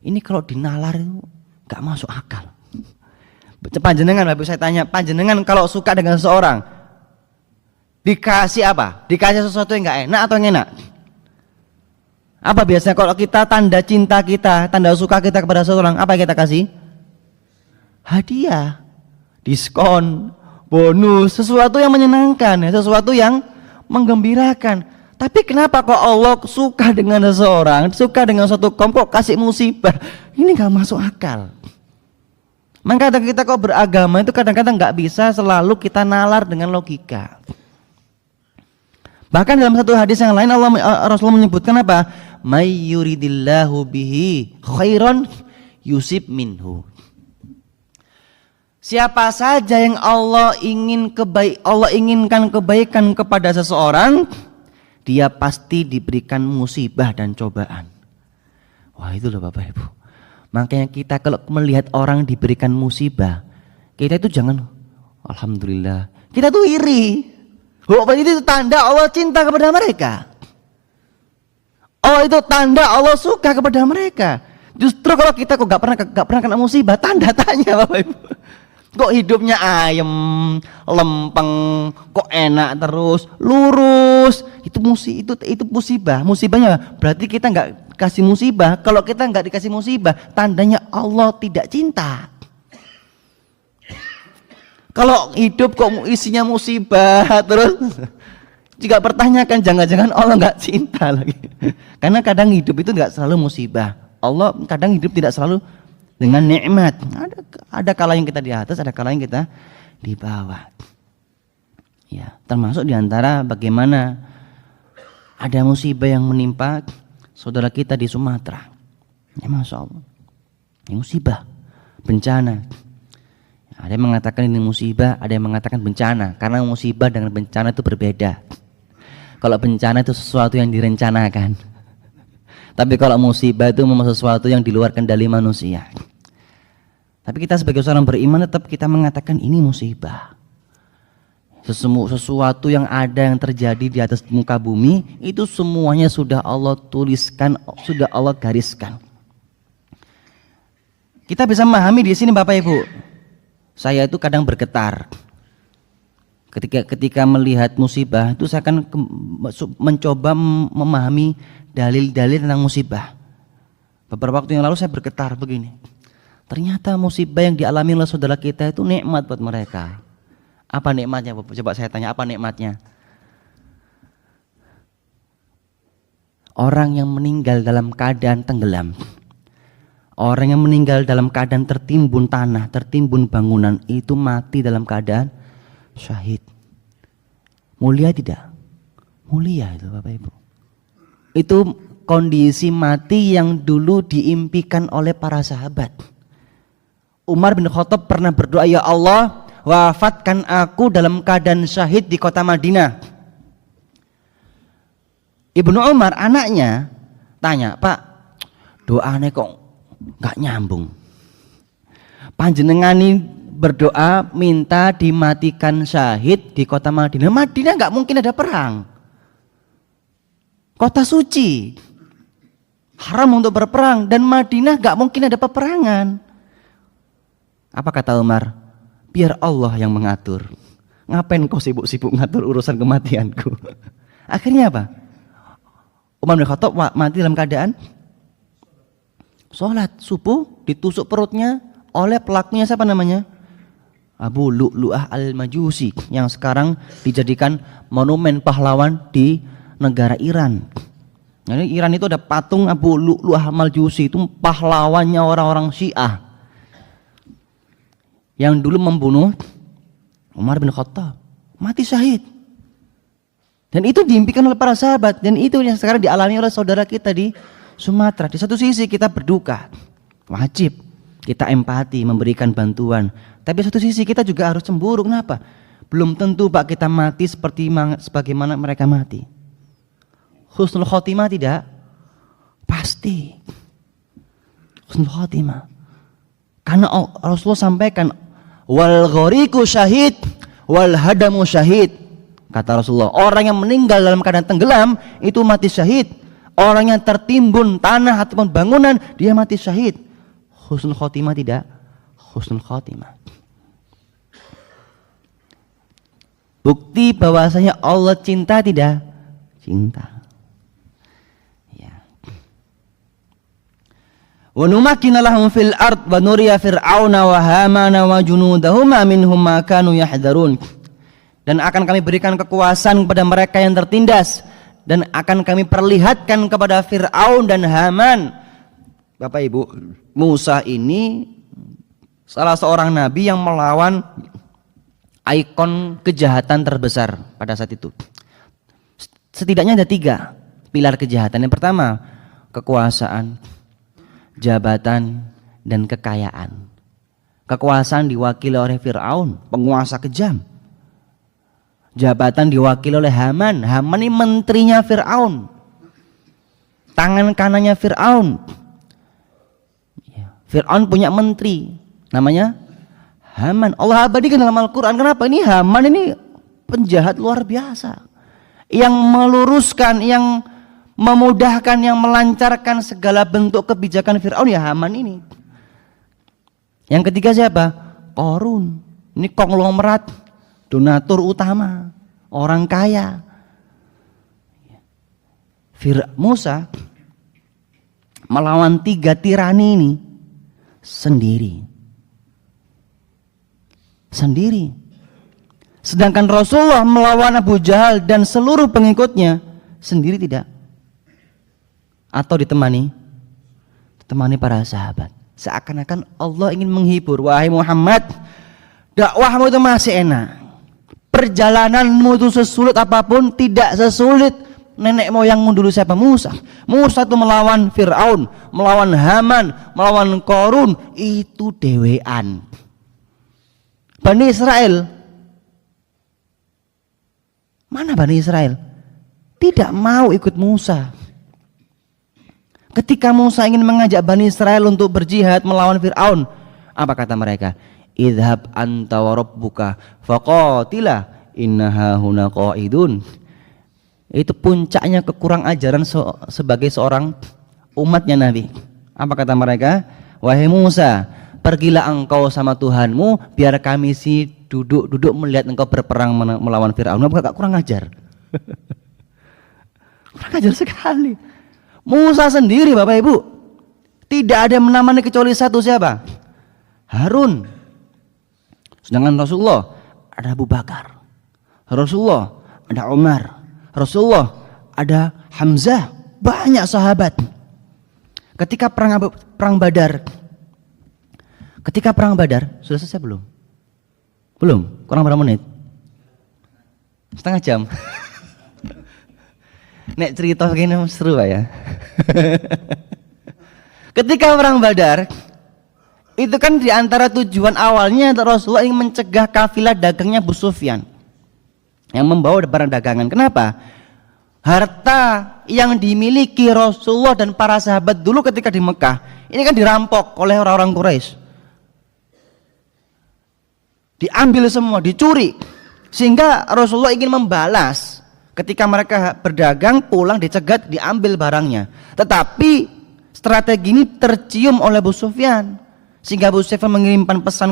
Ini kalau dinalar itu gak masuk akal. Panjenengan Bapak saya tanya, panjenengan kalau suka dengan seseorang dikasih apa? Dikasih sesuatu yang gak enak atau yang enak? Apa biasanya kalau kita tanda cinta kita, tanda suka kita kepada seseorang, apa yang kita kasih? Hadiah, diskon, bonus, sesuatu yang menyenangkan, sesuatu yang menggembirakan. Tapi kenapa kok Allah suka dengan seseorang, suka dengan suatu kaum kok kasih musibah? Ini gak masuk akal. Maka kita kok beragama itu kadang-kadang gak bisa selalu kita nalar dengan logika. Bahkan dalam satu hadis yang lain Rasulullah menyebutkan apa? May yuridillahu bihi khairan yusib minhu. Siapa saja yang Allah inginkan kebaikan kepada seseorang, dia pasti diberikan musibah dan cobaan. Wah itu loh Bapak Ibu. Makanya kita kalau melihat orang diberikan musibah, kita itu jangan alhamdulillah. Kita tuh iri. Oh, itu tanda Allah cinta kepada mereka. Oh itu tanda Allah suka kepada mereka. Justru kalau kita kok gak pernah kena musibah, tanda tanya Bapak Ibu. Kok hidupnya ayem, lempeng, kok enak terus, lurus. Itu musibah. Musibahnya berarti kita nggak kasih musibah. Kalau kita nggak dikasih musibah, tandanya Allah tidak cinta. Kalau hidup kok isinya musibah terus, jika pertanyakan jangan-jangan Allah nggak cinta lagi. Karena kadang hidup itu nggak selalu musibah. Allah kadang hidup tidak selalu dengan nikmat. Ada kala yang kita di atas, ada kala yang kita di bawah. Ya, termasuk diantara bagaimana ada musibah yang menimpa saudara kita di Sumatera. Ya, Masya Allah. Ini musibah, bencana. Ada yang mengatakan ini musibah, ada yang mengatakan bencana. Karena musibah dengan bencana itu berbeda. Kalau bencana itu sesuatu yang direncanakan. Tapi kalau musibah itu memang sesuatu yang di luar kendali manusia. Tapi kita sebagai seorang beriman tetap kita mengatakan ini musibah. Sesuatu yang ada yang terjadi di atas muka bumi itu semuanya sudah Allah tuliskan, sudah Allah gariskan. Kita bisa memahami di sini Bapak Ibu. Saya itu kadang bergetar. Ketika melihat musibah itu saya akan mencoba memahami dalil-dalil tentang musibah. Beberapa waktu yang lalu saya bergetar begini. Ternyata musibah yang dialami oleh saudara kita itu nikmat buat mereka. Apa nikmatnya? Coba saya tanya, apa nikmatnya? Orang yang meninggal dalam keadaan tenggelam. Orang yang meninggal dalam keadaan tertimbun tanah, tertimbun bangunan, itu mati dalam keadaan syahid. Mulia tidak? Mulia itu Bapak Ibu. Itu kondisi mati yang dulu diimpikan oleh para sahabat. Umar bin Khattab pernah berdoa, ya Allah, wafatkan aku dalam keadaan syahid di kota Madinah. Ibnu Umar anaknya tanya, Pak, doanya kok gak nyambung. Panjenengan ini berdoa minta dimatikan syahid di kota Madinah. Madinah gak mungkin ada perang. Kota suci, haram untuk berperang, dan Madinah gak mungkin ada peperangan. Apa kata Umar? Biar Allah yang mengatur. Ngapain kau sibuk-sibuk ngatur urusan kematianku? Akhirnya apa? Umar bin Khattab mati dalam keadaan sholat subuh, ditusuk perutnya oleh pelakunya, siapa namanya? Abu Lu'lu'ah al-Majusi, yang sekarang dijadikan monumen pahlawan di negara Iran. Jadi Iran itu ada patung Abu Lu'lu'ah al-Majusi, itu pahlawannya orang-orang Syiah yang dulu membunuh Umar bin Khattab, mati syahid. Dan itu diimpikan oleh para sahabat, dan itu yang sekarang dialami oleh saudara kita di Sumatera. Di satu sisi kita berduka, wajib kita empati, memberikan bantuan. Tapi satu sisi kita juga harus cemburu. Kenapa? Belum tentu Pak kita mati sebagaimana mereka mati. Husnul khotimah tidak? Pasti husnul khotimah. Karena Rasulullah sampaikan, wal ghoriku syahid wal hadamu syahid. Kata Rasulullah, orang yang meninggal dalam keadaan tenggelam itu mati syahid. Orang yang tertimbun tanah ataupun bangunan, dia mati syahid. Husnul khotimah tidak? Husnul khotimah. Bukti bahwasanya Allah cinta tidak? Cinta. Ya. Wa numakkina lahum fil ard wa nuriya fir'auna wa hamana wa junudahuma minhum ma kanu yahdharun. Dan akan kami berikan kekuasaan kepada mereka yang tertindas, dan akan kami perlihatkan kepada Fir'aun dan Haman. Bapak Ibu, Musa ini salah seorang nabi yang melawan ikon kejahatan terbesar pada saat itu. Setidaknya ada 3 pilar kejahatan. Yang pertama, kekuasaan, jabatan, dan kekayaan. Kekuasaan diwakili oleh Fir'aun, penguasa kejam. Jabatan diwakili oleh Haman. Haman ini menterinya Fir'aun, tangan kanannya Fir'aun. Fir'aun punya menteri namanya Haman. Allah abadikan dalam Al-Quran. Kenapa? Ini Haman ini penjahat luar biasa, yang meluruskan, yang memudahkan, yang melancarkan segala bentuk kebijakan Fir'aun, ya Haman ini. Yang ketiga siapa? Qarun. Ini konglomerat, donatur utama, orang kaya. Musa melawan 3 tirani ini sendiri. Sedangkan Rasulullah melawan Abu Jahal dan seluruh pengikutnya sendiri tidak? Atau ditemani para sahabat. Seakan-akan Allah ingin menghibur, wahai Muhammad, dakwahmu itu masih enak. Perjalananmu itu sesulit apapun tidak sesulit nenek moyangmu dulu siapa? Musa. Musa itu melawan Fir'aun, melawan Haman, melawan Qarun, itu dewean. Bani Israel, mana Bani Israel? Tidak mau ikut Musa. Ketika Musa ingin mengajak Bani Israel untuk berjihad melawan Fir'aun, apa kata mereka? Idhab anta wa rabbuka faqatila inna hahuna qa'idun. Itu puncaknya kekurang ajaran sebagai seorang umatnya Nabi. Apa kata mereka? Wahai Musa, pergilah engkau sama Tuhanmu, biar kami sih duduk melihat engkau berperang melawan Fir'aun. Enggak, kurang ajar. Kurang ajar sekali. Musa sendiri Bapak Ibu, tidak ada yang menemani kecuali satu, siapa? Harun. Sedangkan Rasulullah ada Abu Bakar, Rasulullah ada Umar, Rasulullah ada Hamzah, banyak sahabat. Ketika perang Badar, sudah selesai belum? Belum, kurang berapa menit? Setengah jam. Nek cerita begini seru Pak ya. Ketika perang Badar, itu kan diantara tujuan awalnya Rasulullah ingin mencegah kafilah dagangnya Abu Sufyan yang membawa barang dagangan. Kenapa? Harta yang dimiliki Rasulullah dan para sahabat dulu ketika di Mekah ini kan dirampok oleh orang-orang Quraisy, diambil semua, dicuri, sehingga Rasulullah ingin membalas. Ketika mereka berdagang pulang dicegat, diambil barangnya. Tetapi strategi ini tercium oleh Abu Sufyan, sehingga Abu Sufyan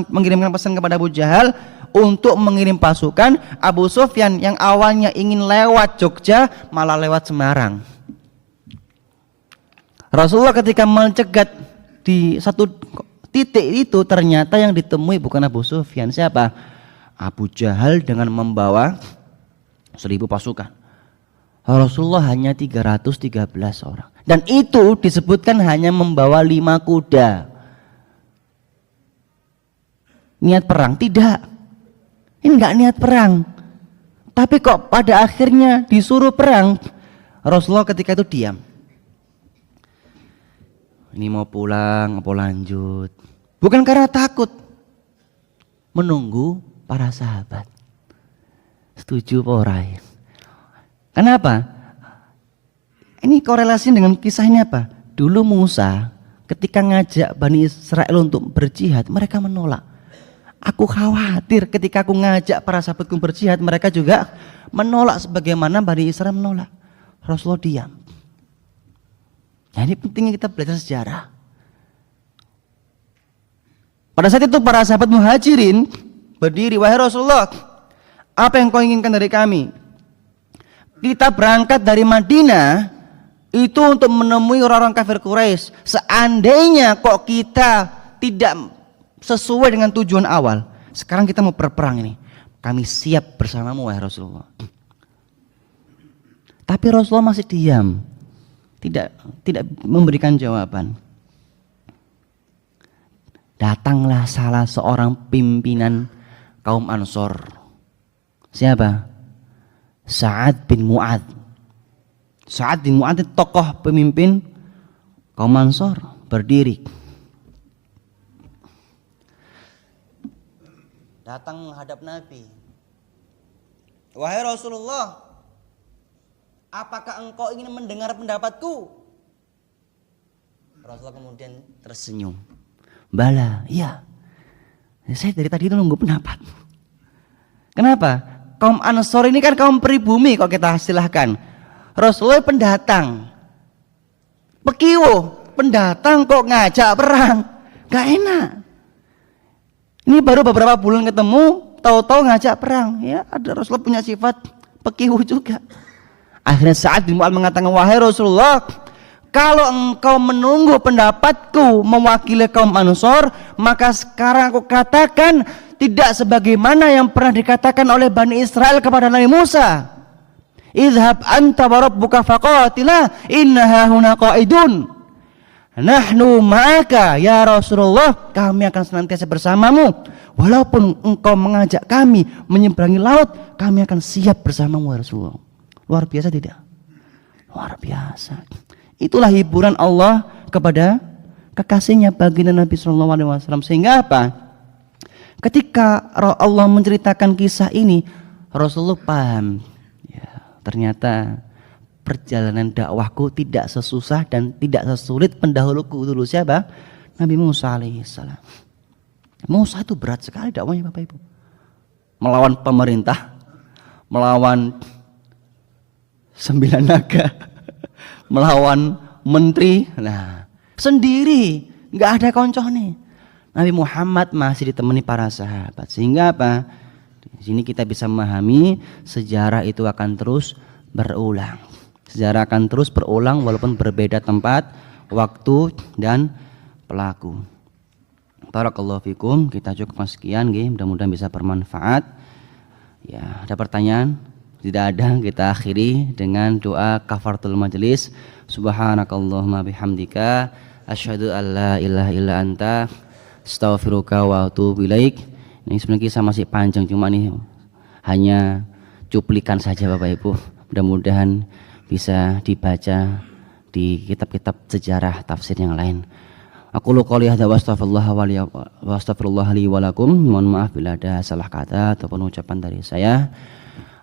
mengirimkan pesan kepada Abu Jahal untuk mengirim pasukan. Abu Sufyan yang awalnya ingin lewat Jogja malah lewat Semarang. Rasulullah ketika mencegat di satu titik itu, ternyata yang ditemui bukan Abu Sufyan. Siapa? Abu Jahal dengan membawa 1000 pasukan. Rasulullah hanya 313 orang. Dan itu disebutkan hanya membawa 5 kuda. Niat perang? Tidak. Ini enggak niat perang. Tapi kok pada akhirnya disuruh perang. Rasulullah ketika itu diam. Ini mau pulang apa lanjut? Bukan karena takut. Menunggu para sahabat. Setuju apa ora? Kenapa? Ini korelasi dengan kisah ini apa? Dulu Musa ketika ngajak Bani Israel untuk berjihad, mereka menolak. Aku khawatir ketika aku ngajak para sahabatku berjihad, mereka juga menolak sebagaimana Bani Israel menolak. Rasulullah diam. Jadi pentingnya kita belajar sejarah. Pada saat itu para sahabat Muhajirin berdiri, wahai Rasulullah, apa yang kau inginkan dari kami? Kita berangkat dari Madinah itu untuk menemui orang-orang kafir Quraisy. Seandainya kok kita tidak sesuai dengan tujuan awal, sekarang kita mau berperang ini, kami siap bersamamu wahai Rasulullah. Tapi Rasulullah masih diam, tidak memberikan jawaban. Datanglah salah seorang pimpinan kaum Ansor. Siapa? Sa'ad bin Mu'adz. Sa'ad bin Mu'adz tokoh pemimpin kaum Ansor, berdiri. Datang menghadap Nabi. Wahai Rasulullah, apakah engkau ingin mendengar pendapatku? Rasulullah kemudian tersenyum. Bala, iya. Saya dari tadi itu nunggu pendapat. Kenapa? Kaum Ansor ini kan kaum pribumi, kok kita silahkan. Rasulullah pendatang, pekiwo, pendatang kok ngajak perang, gak enak. Ini baru beberapa bulan ketemu, tahu-tahu ngajak perang. Ya, ada Rasulullah punya sifat pekiwo juga. Akhirnya Sa'ad bin Mu'adz mengatakan, wahai Rasulullah, kalau engkau menunggu pendapatku mewakili kaum Ansor, maka sekarang aku katakan tidak sebagaimana yang pernah dikatakan oleh Bani Israel kepada Nabi Musa. Idhab anta wa rabbuka faqatila inna hahuna qa'idun. Nahnu ma'aka ya Rasulullah, kami akan senantiasa bersamamu. Walaupun engkau mengajak kami menyeberangi laut, kami akan siap bersamamu ya Rasulullah. Luar biasa tidak? Luar biasa. Itulah hiburan Allah kepada kekasihnya baginda Nabi SAW. Sehingga apa? Ketika Allah menceritakan kisah ini, Rasulullah paham. Ya, ternyata perjalanan dakwahku tidak sesusah dan tidak sesulit pendahuluku dulu. Siapa? Nabi Musa alaihissalam. Musa itu berat sekali dakwahnya Bapak Ibu. Melawan pemerintah, melawan 9 naga, melawan menteri, nah sendiri, nggak ada koncoh nih. Nabi Muhammad masih ditemani para sahabat. Sehingga apa? Di sini kita bisa memahami sejarah itu akan terus berulang. Sejarah akan terus berulang walaupun berbeda tempat, waktu dan pelaku. Barakallahu fikum. Kita cukup sekian, mudah-mudahan bisa bermanfaat. Ya, ada pertanyaan? Tidak ada, kita akhiri dengan doa kafaratul majelis. Subhanakallahumma bihamdika asyhadu an la ilaha illa anta astaghfiruka wa atubu ilaik. Ini sebenarnya kisah masih panjang, cuma nih hanya cuplikan saja Bapak Ibu. Mudah-mudahan bisa dibaca di kitab-kitab sejarah tafsir yang lain. Aku qouli hadza wa astaghfirullah li wa lakum. Mohon maaf bila ada salah kata ataupun ucapan dari saya.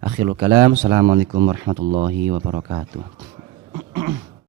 Akhirul kalam. Assalamualaikum warahmatullahi wabarakatuh.